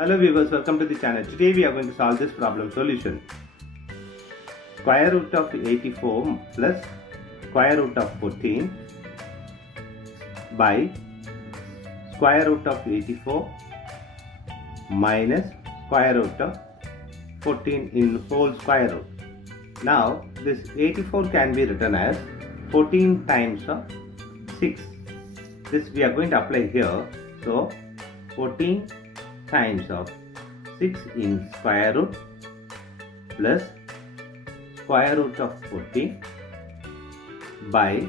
Hello viewers, welcome to the channel. Today we are going to solve this problem solution. Square root of 84 plus square root of 14 by square root of 84 minus square root of 14 in whole square root. Now this 84 can be written as 14 times of 6. This we are going to apply here. So 14 times of 6 in square root plus square root of 14 by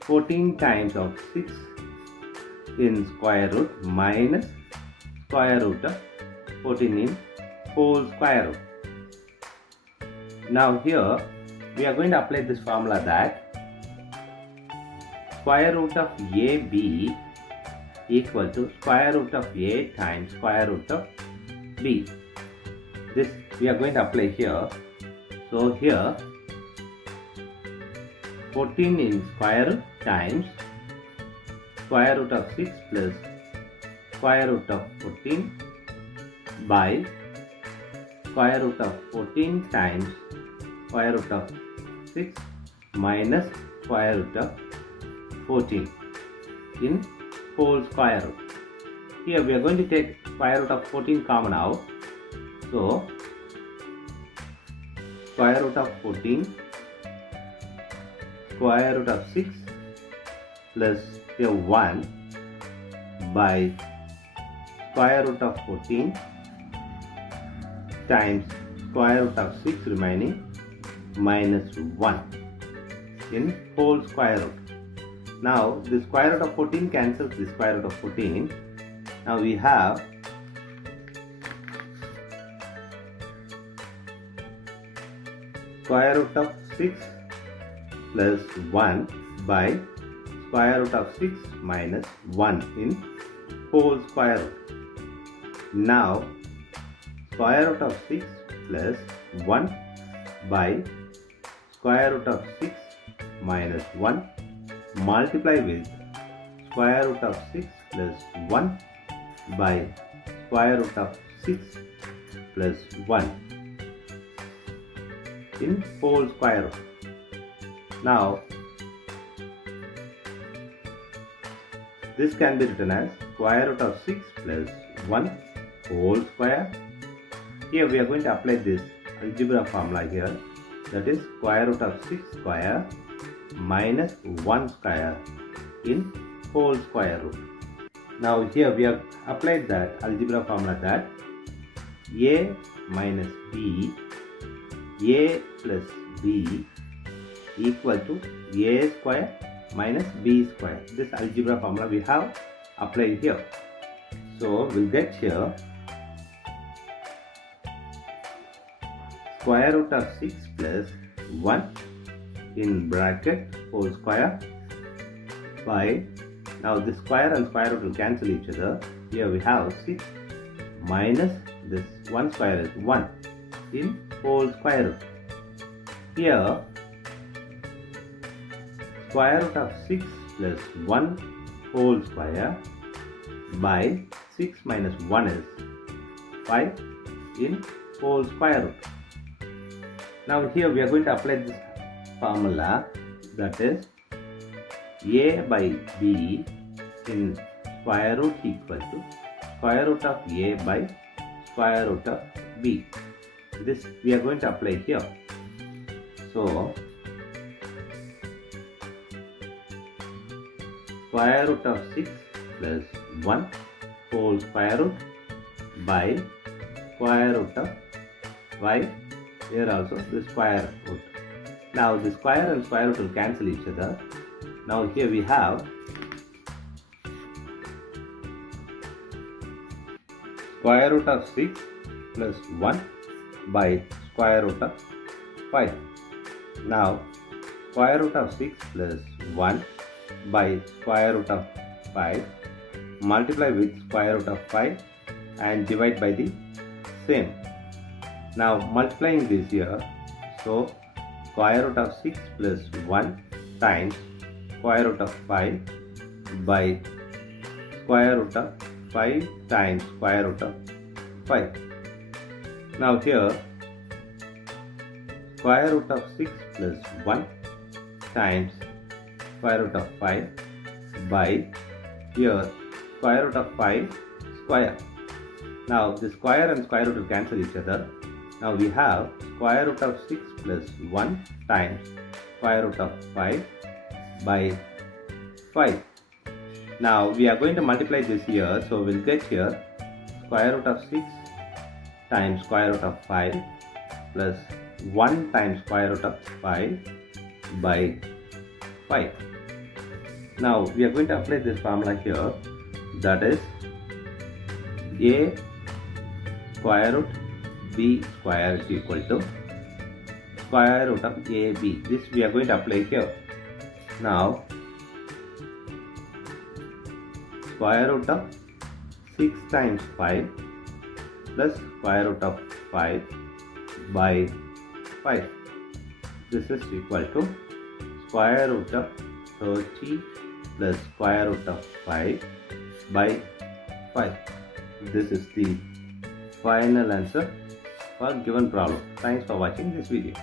14 times of 6 in square root minus square root of 14 in whole square root. Now here we are going to apply this formula that square root of AB equal to square root of A times square root of B. This we are going to apply here. So here 14 in square root times square root of 6 plus square root of 14 by square root of 14 times square root of 6 minus square root of 14 in whole square root. Here we are going to take square root of 14 common out. So square root of 14 square root of 6 plus here 1 by square root of 14 times square root of 6 remaining minus 1 in whole square root. Now the square root of 14 cancels the square root of 14. Now we have square root of 6 plus 1 by square root of 6 minus 1 in whole square root. Now square root of 6 plus 1 by square root of 6 minus 1 multiply with square root of 6 plus 1 by square root of 6 plus 1 in whole square root. Now this can be written as square root of 6 plus 1 whole square. Here we are going to apply this algebra formula here, that is square root of 6 square minus 1 square in whole square root. Now here we have applied that algebra formula that a minus b, a plus b equal to a square minus b square. This algebra formula we have applied here. So we'll get here square root of 6 plus 1 in bracket whole square by, now this square and square root will cancel each other. Here we have 6 minus this 1 square is 1 in whole square root. Here square root of 6 plus 1 whole square by 6 minus 1 is 5 in whole square root. Now here we are going to apply this formula, that is a by b in square root equal to square root of a by square root of b. This we are going to apply here. So square root of 6 plus 1 whole square root by square root of 5, here also the square root. Now the square and square root will cancel each other. Now here we have square root of 6 plus 1 by square root of 5. Now square root of 6 plus 1 by square root of 5 multiply with square root of 5 and divide by the same. Now multiplying this here, so square root of 6 plus 1 times square root of 5 by square root of 5 times square root of 5. Now here square root of 6 plus 1 times square root of 5 by here square root of 5 square. Now the square and square root will cancel each other. Now we have square root of 6 plus 1 times square root of 5 by 5. Now we are going to multiply this here, so we'll get here square root of 6 times square root of 5 plus 1 times square root of 5 by 5. Now we are going to apply this formula here, that is a square root b square is equal to square root of ab. This we are going to apply here. Now square root of 6 times 5 plus square root of 5 by 5. This is equal to square root of 30 plus square root of 5 by 5. This is the final answer for given problem. Thanks for watching this video.